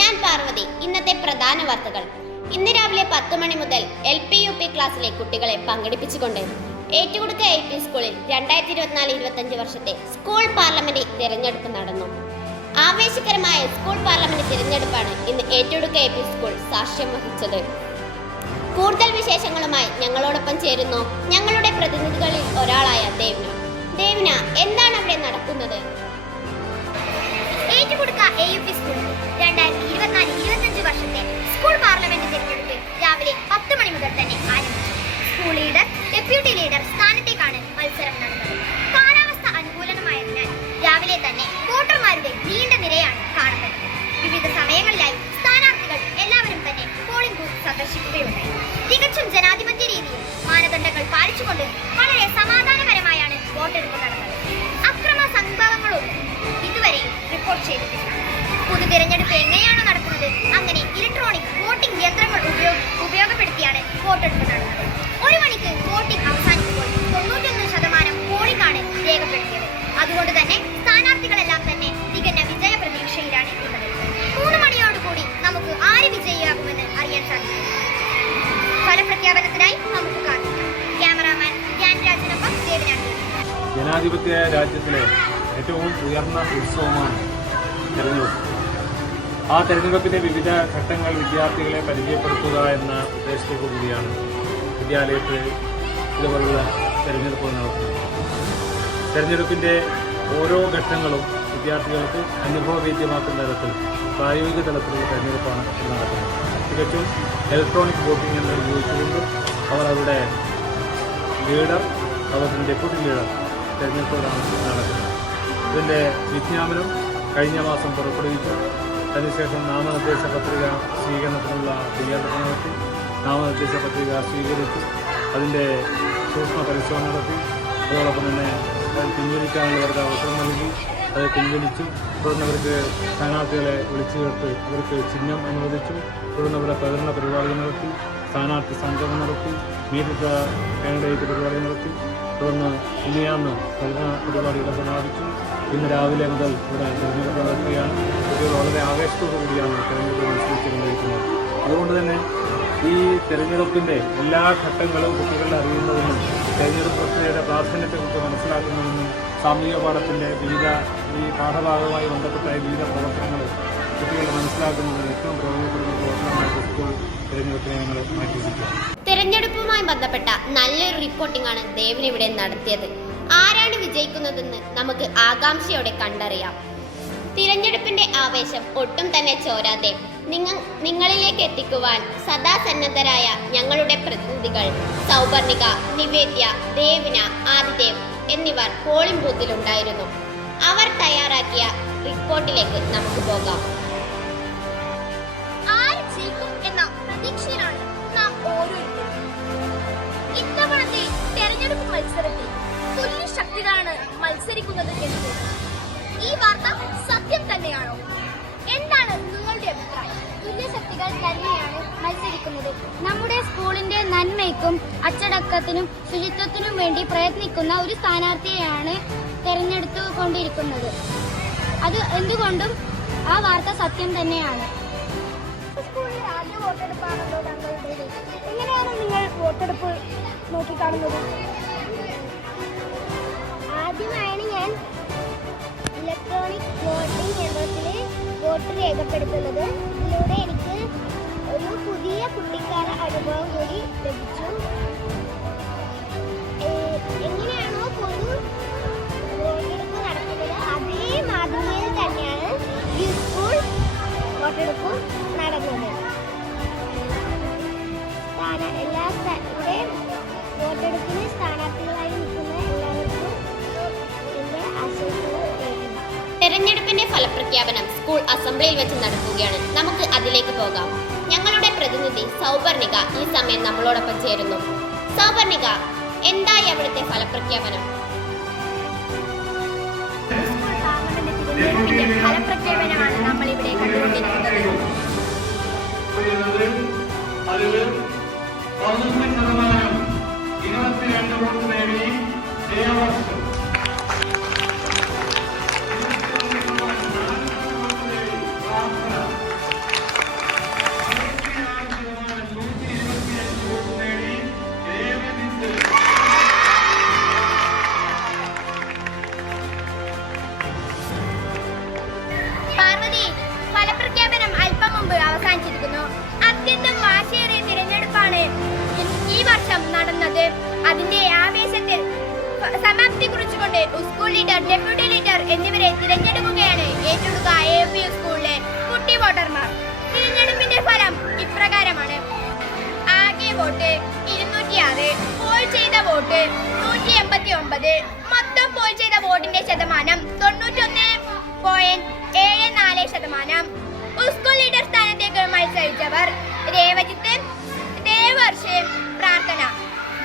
ഞാൻ പാർവതി. ഇന്നത്തെ പ്രധാന വാർത്തകൾ. ഇന്ന് രാവിലെ 10 മണി മുതൽ LP UP ക്ലാസ്സിലെ കുട്ടികളെ പങ്കെടുപ്പിച്ചുകൊണ്ട് ഏറ്റുകൊടുക്ക AP സ്കൂളിൽ 2024-25 വർഷത്തെ സ്കൂൾ പാർലമെന്റ് തിരഞ്ഞെടുപ്പ് നടന്നു. ആവേശകരമായ സ്കൂൾ പാർലമെന്റ് തിരഞ്ഞെടുപ്പാണ് ഇന്ന് ഏറ്റുകൊടുക്ക AP സ്കൂൾ സാക്ഷ്യം വഹിച്ചത്. കൂടുതൽ വിശേഷങ്ങളുമായി ഞങ്ങളോടൊപ്പം ചേരുന്നു ഞങ്ങളുടെ പ്രതിനിധികളിൽ ഒരാളായ ദേവ്ന. ദേവ്ന, എന്താണ് അവിടെ നടക്കുന്നത്? ഏറ്റുകൊടുക്ക AUP സ്കൂളിൽ 2024-25 വർഷത്തെ സ്കൂൾ പാർലമെന്റ് തിരഞ്ഞെടുപ്പ് രാവിലെ 10 മണി മുതൽ തന്നെ ആരംഭിച്ചു. സ്കൂൾ ലീഡർ, ഡെപ്യൂട്ടി ലീഡർ സ്ഥാനത്തേക്കാണ് മത്സരം നടന്നത്. കാലാവസ്ഥ അനുകൂലമായതിനാൽ രാവിലെ തന്നെ വോട്ടർമാരുടെ നീണ്ട നിരയാണ് കാണപ്പെട്ടത്. വിവിധ സമയങ്ങളിലായി സ്ഥാനാർത്ഥികൾ എല്ലാവരും തന്നെ പോളിംഗ് ബൂത്ത് സന്ദർശിക്കുകയുണ്ടായി. തികച്ചും ജനാധിപത്യ രീതിയിൽ മാനദണ്ഡങ്ങൾ പാലിച്ചുകൊണ്ട് വളരെ സമാധാനപരമായാണ് വോട്ടെടുപ്പ് നടന്നത്. അക്രമ സംഭവങ്ങളൊന്നും ഇതുവരെ റിപ്പോർട്ട് ചെയ്തിട്ടില്ല. പൊതു തിരഞ്ഞെടുപ്പ് എങ്ങനെയാണോ നടക്കുന്നത് അങ്ങനെ ഇലക്ട്രോണിക് വോട്ടിംഗ് യന്ത്രങ്ങൾ ഉപയോഗപ്പെടുത്തിയാണ് വോട്ടെടുപ്പ് നടന്നത്. 1 മണിക്ക് വോട്ടിംഗ് അവസാനിക്കുമ്പോൾ 91% പോളിംഗ് ആണ് രേഖപ്പെടുത്തിയത്. അതുകൊണ്ട് തന്നെ സ്ഥാനാർത്ഥികളെല്ലാം തന്നെ തികഞ്ഞ വിജയ പ്രതീക്ഷയിലാണ് ഉള്ളത്. 3 മണിയോടുകൂടി നമുക്ക് ആര് വിജയിയാകുമെന്ന് അറിയാൻ സാധിക്കും. ഫലപ്രഖ്യാപനത്തിനായി നമുക്ക് കാത്തിരിക്കാം. ക്യാമറാമാൻ ധ്യാൻരാജിനൊപ്പം ദേവനാണ്. ജനാധിപത്യ രാജ്യത്തിലെ ഏറ്റവും ഉയർന്ന ഉത്സവമാണ് തെരഞ്ഞെടുപ്പ്. ആ തെരഞ്ഞെടുപ്പിൻ്റെ വിവിധ ഘട്ടങ്ങൾ വിദ്യാർത്ഥികളെ പരിചയപ്പെടുത്തുക എന്ന ഉദ്ദേശത്തോടു കൂടിയാണ് വിദ്യാലയത്തിൽ ഇതുപോലുള്ള തെരഞ്ഞെടുപ്പുകൾ നടത്തുന്നത്. തെരഞ്ഞെടുപ്പിൻ്റെ ഓരോ ഘട്ടങ്ങളും വിദ്യാർത്ഥികൾക്ക് അനുഭവവേദ്യമാക്കുന്ന തരത്തിൽ പ്രായോഗിക തലത്തിലുള്ള തെരഞ്ഞെടുപ്പാണ് നടക്കുന്നത്. തികച്ചും ഇലക്ട്രോണിക് വോട്ടിംഗ് എന്ന് ഉപയോഗിച്ചുകൊണ്ട് അവർ അവരുടെ ലീഡർ, അവരുടെ ഡെപ്യൂട്ടി ലീഡർ തെരഞ്ഞെടുപ്പുകളാണ് നടക്കുന്നത്. ഇതിൻ്റെ വിജ്ഞാപനം കഴിഞ്ഞ മാസം പുറപ്പെടുവിച്ചു. അതിനുശേഷം നാമനിർദ്ദേശ പത്രിക സ്വീകരണത്തിനുള്ള തയ്യാറെടുപ്പ് നടത്തി. നാമനിർദ്ദേശ പത്രിക സ്വീകരിച്ചു. അതിൻ്റെ സൂക്ഷ്മ പരിശോധന നടത്തി. അതോടൊപ്പം തന്നെ അത് പിൻവലിക്കാനുള്ളവർക്ക് അവസരം നൽകി. അത് പിൻവലിച്ചു. തുടർന്ന് അവർക്ക് സ്ഥാനാർത്ഥികളെ വിളിച്ചു ചേർത്ത് ഇവർക്ക് ചിഹ്നം അനുവദിച്ചു. തുടർന്ന് അവരുടെ പ്രചരണ പരിപാടികൾ നടത്തി. സ്ഥാനാർത്ഥി സംഗമം നടത്തി. നേതൃത്വ കാൻഡിഡേറ്റ് പരിപാടി നടത്തി. തുടർന്ന് ഇനിയാന്ന് പ്രചരണ പരിപാടികൾ സമാപിച്ചു. ഇന്ന് രാവിലെ മുതൽ ഇവിടെ തെരഞ്ഞെടുപ്പ് നടക്കുകയാണ്. കുട്ടികൾ വളരെ ആവേശത്തോടു കൂടിയാണ് തെരഞ്ഞെടുപ്പ് മത്സരിച്ചുകൊണ്ടിരിക്കുന്നത്. അതുകൊണ്ട് തന്നെ ഈ തെരഞ്ഞെടുപ്പിൻ്റെ എല്ലാ ഘട്ടങ്ങളും കുട്ടികളെ അറിയുന്നതിനും തെരഞ്ഞെടുപ്പ് പ്രക്രിയയുടെ പ്രാധാന്യത്തെക്കുറിച്ച് മനസ്സിലാക്കുന്നതിനും സാമൂഹിക പാഠത്തിൻ്റെ വിവിധ ഈ പാഠഭാഗവുമായി ബന്ധപ്പെട്ട വിവിധ പ്രവർത്തനങ്ങൾ കുട്ടികളെ മനസ്സിലാക്കുന്നതിന് ഏറ്റവും പ്രയോജനപ്പെടുന്ന പ്രവർത്തനമായിട്ട് സ്കൂൾ തെരഞ്ഞെടുപ്പിനെ ഞങ്ങൾ മാറ്റിവെച്ചിട്ടുണ്ട്. തെരഞ്ഞെടുപ്പുമായി ബന്ധപ്പെട്ട നല്ലൊരു റിപ്പോർട്ടിംഗ് ആണ് ദേവൻ ഇവിടെ നടത്തിയത്. ആരാണ് വിജയിക്കുന്നതെന്ന് നമുക്ക് ആകാംക്ഷയോടെ കണ്ടറിയാം. തിരഞ്ഞെടുപ്പിന്റെ ആവേശം ഒട്ടും തന്നെ ചോരാതെ നിങ്ങളിലേക്ക് എത്തിക്കുവാൻ സദാ സന്നദ്ധരായ ഞങ്ങളുടെ പ്രതിനിധികൾ സൗപർണിക, നിവേദ്യ, ദേവ്ന, ആദിദേവ് എന്നിവർ പോളിംഗ് ബൂത്തിലുണ്ടായിരുന്നു. അവർ തയ്യാറാക്കിയ റിപ്പോർട്ടിലേക്ക് നമുക്ക് പോകാം. ആര് ജയിക്കും എന്ന പ്രതീക്ഷയിലാണ് നാം ഓരോരുത്തരും. ഇത്തവണത്തെ തെരഞ്ഞെടുപ്പ് മത്സരത്തിൽ തുല്യ ശക്തികളാണ് മത്സരിക്കുന്നത് എന്നത് ഈ വാർത്ത സത്യം തന്നെയാണോ? എന്താണ് നിങ്ങളുടെ അഭിപ്രായം? തുല്യ ശക്തികൾ തന്നെയാണ് മത്സരിക്കുന്നത്. നമ്മുടെ സ്കൂളിന്റെ നന്മയ്ക്കും അച്ചടക്കത്തിനും ശുചിത്വത്തിനും വേണ്ടി പ്രയത്നിക്കുന്ന ഒരു സ്ഥാനാർത്ഥിയെയാണ് തെരഞ്ഞെടുത്തുകൊണ്ടിരിക്കുന്നത്. അത് എന്തുകൊണ്ടും ആ വാർത്ത സത്യം തന്നെയാണ്. സ്കൂളിൽ ആദ്യ വോട്ടെടുപ്പാണല്ലോ താങ്കളുടേത്. എങ്ങനെയാണ് നിങ്ങൾ വോട്ടെടുപ്പ് നോക്കിക്കാണുന്നത്? ആദ്യമായാണ് ഞാൻ ഇലക്ട്രോണിക് വോട്ടിംഗ് യന്ത്രത്തിൽ വോട്ട് രേഖപ്പെടുത്തുന്നത്. ഇതിലൂടെ എനിക്ക് ഒരു പുതിയ കുട്ടിക്കാല അനുഭവം കൂടി ലഭിച്ചു. എങ്ങനെയാണോ പൊതു വോട്ടെടുപ്പ് നടക്കുന്നത് അതേ മാതൃകയിൽ തന്നെയാണ് ഈ സ്കൂൾ വോട്ടെടുപ്പും നടന്നത്. ഇവിടെ വോട്ടെടുപ്പിന് സ്ഥാനാർത്ഥികളായി നിൽക്കുന്ന എല്ലാവർക്കും എൻ്റെ ആശംസകൾ നേരുന്നു. തെരഞ്ഞെടുപ്പിന്റെ ഫലപ്രഖ്യാപനം സ്കൂൾ അസംബ്ലിയിൽ വെച്ച് നടക്കുകയാണ്. നമുക്ക് അതിലേക്ക് പോകാം. ഞങ്ങളുടെ പ്രതിനിധി സൗപർണിക ഈ സമയം നമ്മളോടൊപ്പം ചേരുന്നു. സൗപർണിക, എന്തായി അവിടുത്തെ ഫലപ്രഖ്യാപനം? സ്കൂൾ പാർലമെന്റ് തിരഞ്ഞെടുപ്പിന്റെ ഫലപ്രഖ്യാപനമാണ് നമ്മൾ ഇവിടെ കണ്ടുകൊണ്ടിരിക്കുന്നത്. 22 വോട്ട് നേടി ജയവർഷം. തീരുമാനിച്ചിരിക്കുന്നു. അത്യന്തം വാശിയേറിയ തിരഞ്ഞെടുപ്പാണ് ഈ വർഷം നടന്നത്. അതിന്റെ ആവേശത്തിൽ സമാപ്തി കുറിച്ചുകൊണ്ട് സ്കൂൾ ലീഡർ, ഡെപ്യൂട്ടി ലീഡർ എന്നിവരെ തിരഞ്ഞെടുക്കുകയാണ് ഏറ്റുടുക്ക APU സ്കൂളിലെ കുട്ടി വോട്ടർമാർ. തിരഞ്ഞെടുപ്പിന്റെ ഫലം ഇപ്രകാരമാണ്. ആകെ വോട്ട് 206, പോൾ ചെയ്ത വോട്ട് 189. മൊത്തം പോൾ ചെയ്ത വോട്ടിന്റെ ശതമാനം 91.74%. സ്കൂൾ ലീഡർ സ്ഥാനത്തേക്ക് മത്സരിച്ചവർ രേവജിത്ത്, ദേവർഷ്, പ്രാർത്ഥന.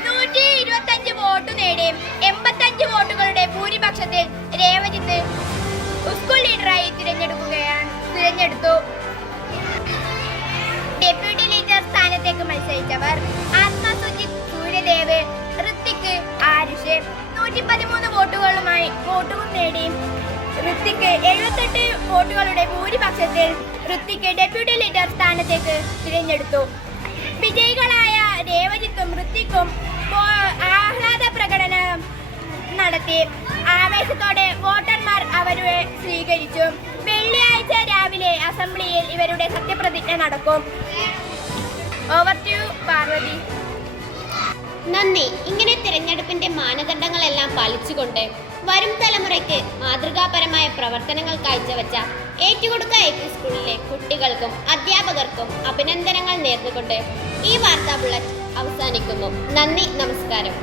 125 വോട്ട് നേടി 85 വോട്ടുകളുടെ ഭൂരിപക്ഷത്തിൽ രേവജിത്ത് സ്കൂൾ ലീഡറായി തിരഞ്ഞെടുത്തു. ഡെപ്യൂട്ടി ലീഡർ സ്ഥാനത്തേക്ക് മത്സരിച്ചവർ ആത്മ, സുജിത്, സൂര്യദേവ്, ഋത്തിക്, ആരുഷ്. 113 വോട്ടുകൾ നേടി ഋത്തിക് 78 വോട്ടുകളുടെ ഭൂരിപക്ഷത്തിൽ ഋത്തിക് ഡെപ്യൂട്ടി ലീഡർ സ്ഥാനത്തേക്ക് തിരഞ്ഞെടുത്തു. വിജയികളായ രേവജിത്തും ഋത്തിക്കും ആഹ്ലാദ പ്രകടനം നടത്തി. ആവേശത്തോടെ വോട്ടർമാർ അവരെ സ്വീകരിച്ചു. വെള്ളിയാഴ്ച രാവിലെ അസംബ്ലിയിൽ ഇവരുടെ സത്യപ്രതിജ്ഞ നടക്കും. Over to Parvathy. നന്ദി. ഇങ്ങനെ തിരഞ്ഞെടുപ്പിന്റെ മാനദണ്ഡങ്ങളെല്ലാം പാലിച്ചുകൊണ്ട് വരും തലമുറയ്ക്ക് മാതൃകാപരമായ പ്രവർത്തനങ്ങൾ കാഴ്ചവെച്ച ഏറ്റുകൊടുക്ക AP സ്കൂളിലെ കുട്ടികൾക്കും അധ്യാപകർക്കും അഭിനന്ദനങ്ങൾ നേർന്നുകൊണ്ട് ഈ വാർത്താ ബുള്ളറ്റ് അവസാനിക്കുന്നു. നന്ദി, നമസ്കാരം.